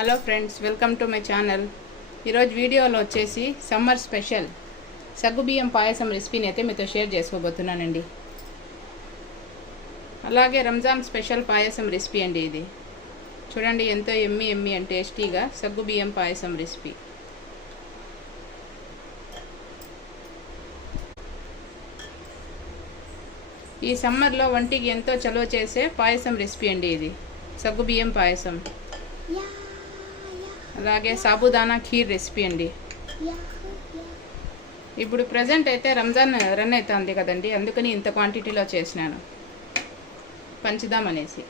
Hello friends, welcome to my channel. ఈరోజు వీడియోలో వచ్చేసి సమ్మర్ స్పెషల్ సగ్గుబియ్యం పాయసం రెసిపీని అయితే మీతో షేర్ చేసుకోబోతున్నానండి. అలాగే రంజాన్ స్పెషల్ పాయసం రెసిపీ అండి ఇది. చూడండి, ఎంతో ఎమ్మి అండ్ టేస్టీగా సగ్గుబియ్యం పాయసం రెసిపీ. ఈ సమ్మర్లో వంటికి ఎంతో చలువ చేసే పాయసం రెసిపీ అండి ఇది, సగ్గుబియ్యం పాయసం. అలాగే సాబుదానా ఖీర్ రెసిపీ అండి. ఇప్పుడు ప్రజెంట్ అయితే రంజాన్ రన్ అవుతుంది కదండి, అందుకని ఇంత క్వాంటిటీలో చేసినాను పంచుదామనేసి.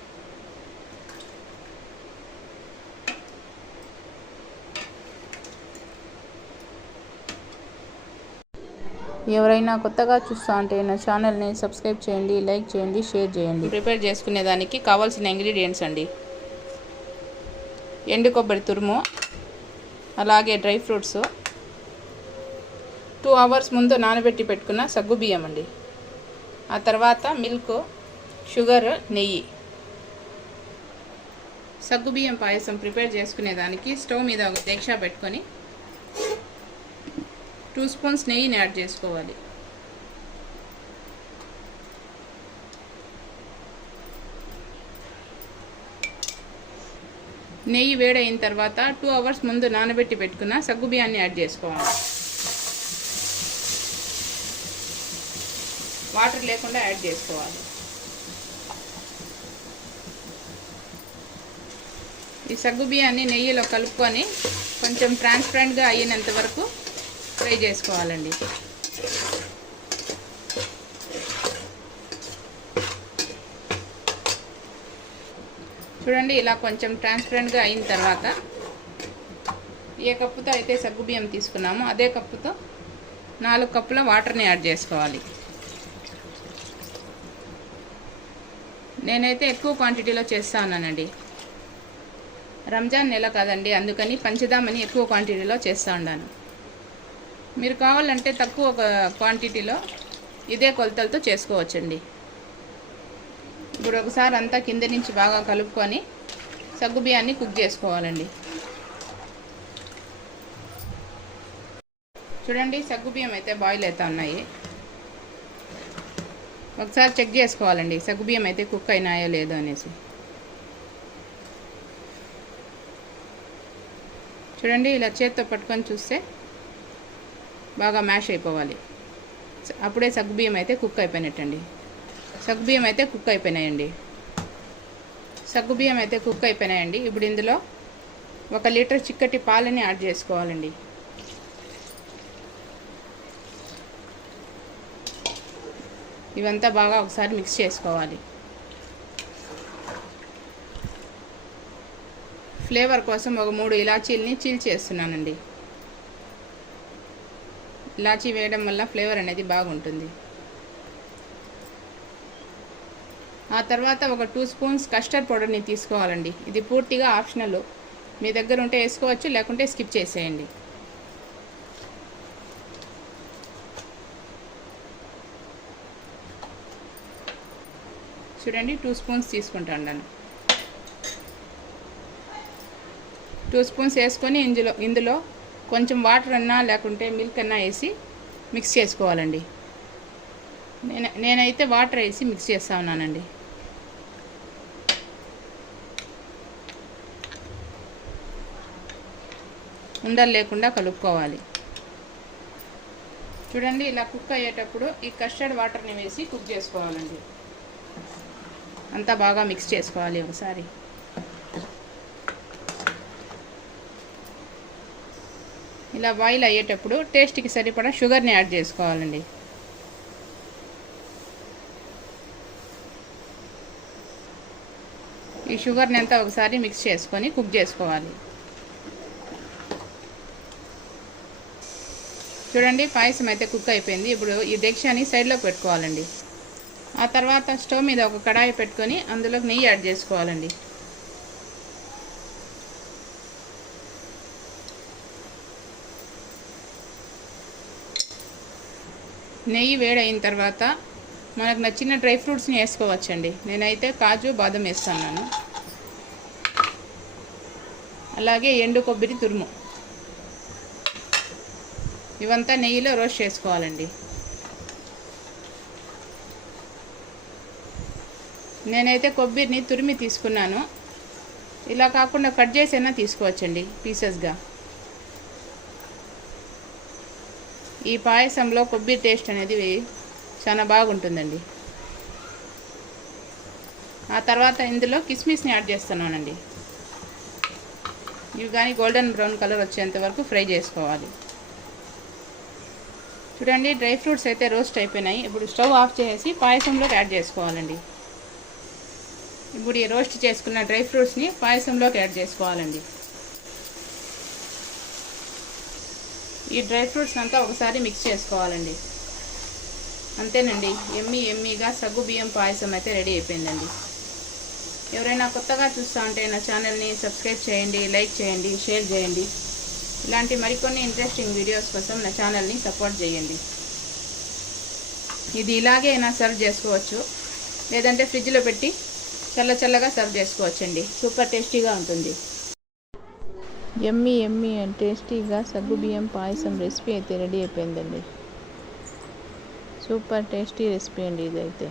ఎవరైనా కొత్తగా చూస్తా అంటే నా ఛానల్ని సబ్స్క్రైబ్ చేయండి, లైక్ చేయండి, షేర్ చేయండి. ప్రిపేర్ చేసుకునేదానికి కావాల్సిన ఇంగ్రీడియంట్స్ అండి: ఎండు కొబ్బరి తురుము, అలాగే డ్రై ఫ్రూట్స్, 2 hours ముందు నానబెట్టి పెట్టుకున్న సగ్గుబియ్యం అండి, ఆ తర్వాత మిల్క్, షుగర్, నెయ్యి. సగ్గుబియ్యం పాయసం ప్రిపేర్ చేసుకునేదానికి స్టవ్ మీద ఒక డేక్షా పెట్టుకొని 2 spoons నెయ్యిని యాడ్ చేసుకోవాలి. నెయ్యి వేడైన తర్వాత 2 hours ముందు నానబెట్టి పెట్టుకున్న సగ్గుబియ్యాన్ని యాడ్ చేసుకోవాలి. వాటర్ లేకుండా యాడ్ చేసుకోవాలి. ఈ సగ్గుబియ్యాన్ని నెయ్యిలో కలుపుకొని కొంచెం ట్రాన్స్పరెంట్గా అయ్యేంత వరకు ఫ్రై చేసుకోవాలండి. చూడండి, ఇలా కొంచెం ట్రాన్స్పరెంట్గా అయిన తర్వాత ఏ కప్పుతో అయితే సగ్గుబియ్యం తీసుకున్నామో అదే కప్పుతో 4 కప్పుల వాటర్ని యాడ్ చేసుకోవాలి. నేనైతే ఎక్కువ క్వాంటిటీలో చేస్తా ఉన్నానండి. రంజాన్ నెల కాదండి, అందుకని పంచుదామని ఎక్కువ క్వాంటిటీలో చేస్తూ ఉన్నాను. మీరు కావాలంటే తక్కువ క్వాంటిటీలో ఇదే కొలతలతో చేసుకోవచ్చండి. ఇప్పుడు ఒకసారి అంతా కింద నుంచి బాగా కలుపుకొని సగ్గుబియ్యాన్ని కుక్ చేసుకోవాలండి. చూడండి, సగ్గుబియ్యం అయితే బాయిల్ అవుతా ఉన్నాయి. ఒకసారి చెక్ చేసుకోవాలండి సగ్గుబియ్యం అయితే కుక్ అయినాయో లేదో అనేసి. చూడండి, ఇలా చేత్తో పట్టుకొని చూస్తే బాగా మ్యాష్ అయిపోవాలి. అప్పుడే సగ్గుబియ్యం అయితే కుక్ అయిపోయినట్టండి. సగ్గుబియ్యం అయితే కుక్ అయిపోయినాయండి. ఇప్పుడు ఇందులో 1 లీటర్ చిక్కటి పాలని యాడ్ చేసుకోవాలండి. ఇవంతా బాగా ఒకసారి మిక్స్ చేసుకోవాలి. ఫ్లేవర్ కోసం ఒక 3 ఇలాచీలని చీల్చేస్తున్నానండి. ఇలాచీ వేయడం వల్ల ఫ్లేవర్ అనేది బాగుంటుంది. ఆ తర్వాత ఒక 2 spoons కస్టర్డ్ పౌడర్ని తీసుకోవాలండి. ఇది పూర్తిగా ఆప్షనల్, మీ దగ్గర ఉంటే వేసుకోవచ్చు, లేకుంటే స్కిప్ చేసేయండి. చూడండి, 2 spoons తీసుకుంటాను. 2 spoons వేసుకొని ఇందులో కొంచెం వాటర్ అన్నా లేకుంటే మిల్క్ అన్నా వేసి మిక్స్ చేసుకోవాలండి. నేనైతే వాటర్ వేసి మిక్స్ చేస్తూ ఉన్నానండి. ఉండలు లేకుండా కలుపుకోవాలి. చూడండి, ఇలా కుక్ అయ్యేటప్పుడు ఈ కస్టర్డ్ వాటర్ని వేసి కుక్ చేసుకోవాలండి. అంతా బాగా మిక్స్ చేసుకోవాలి ఒకసారి. ఇలా బాయిల్ అయ్యేటప్పుడు టేస్ట్కి సరిపడా షుగర్ని యాడ్ చేసుకోవాలండి. ఈ షుగర్ని అంతా ఒకసారి మిక్స్ చేసుకొని కుక్ చేసుకోవాలి. చూడండి, పాయసం అయితే కుక్ అయిపోయింది. ఇప్పుడు ఈ డేక్షాని సైడ్లోకి పెట్టుకోవాలండి. ఆ తర్వాత స్టవ్ మీద ఒక కడాయి పెట్టుకొని అందులోకి నెయ్యి యాడ్ చేసుకోవాలండి. నెయ్యి వేడైన తర్వాత మనకు నచ్చిన డ్రై ఫ్రూట్స్ని వేసుకోవచ్చండి. నేనైతే కాజు, బాదం వేస్తున్నాను. అలాగే ఎండు కొబ్బరి తురుము, ఇవంతా నెయ్యిలో రోస్ట్ చేసుకోవాలండి. నేనైతే కొబ్బరిని తురిమి తీసుకున్నాను. ఇలా కాకుండా కట్ చేసైనా తీసుకోవచ్చండి పీసెస్గా. ఈ పాయసంలో కొబ్బరి టేస్ట్ అనేది చాలా బాగుంటుందండి. ఆ తర్వాత ఇందులో కిస్మిస్ని యాడ్ చేస్తున్నానండి. ఇవి కానీ గోల్డెన్ బ్రౌన్ కలర్ వచ్చేంత వరకు ఫ్రై చేసుకోవాలి. చూడండి, డ్రై ఫ్రూట్స్ అయితే రోస్ట్ అయిపోయినాయి. ఇప్పుడు స్టవ్ ఆఫ్ చేసి పాయసంలోకి యాడ్ చేసుకోవాలండి. ఇప్పుడు ఈ రోస్ట్ చేసుకున్న డ్రై ఫ్రూట్స్ని పాయసంలోకి యాడ్ చేసుకోవాలండి. ఈ డ్రై ఫ్రూట్స్ అంతా ఒకసారి మిక్స్ చేసుకోవాలండి. అంతేనండి, ఎమ్మీగా సగ్గు బియ్యం పాయసం అయితే రెడీ అయిపోయిందండి. ఎవరైనా కొత్తగా చూస్తూ ఉంటే నా ఛానల్ని సబ్స్క్రైబ్ చేయండి, లైక్ చేయండి, షేర్ చేయండి. ఇలాంటి మరికొన్ని ఇంట్రెస్టింగ్ వీడియోస్ కోసం నా ఛానల్ని సపోర్ట్ చేయండి. ఇది ఇలాగే అయినా సర్వ్ చేసుకోవచ్చు, లేదంటే ఫ్రిడ్జ్లో పెట్టి చల్లగా సర్వ్ చేసుకోవచ్చండి. సూపర్ టేస్టీగా ఉంటుంది. ఎమ్మీ అండ్ టేస్టీగా సగ్గుబియ్యం పాయసం రెసిపీ అయితే రెడీ అయిపోయిందండి. సూపర్ టేస్టీ రెసిపీ అండి ఇదైతే.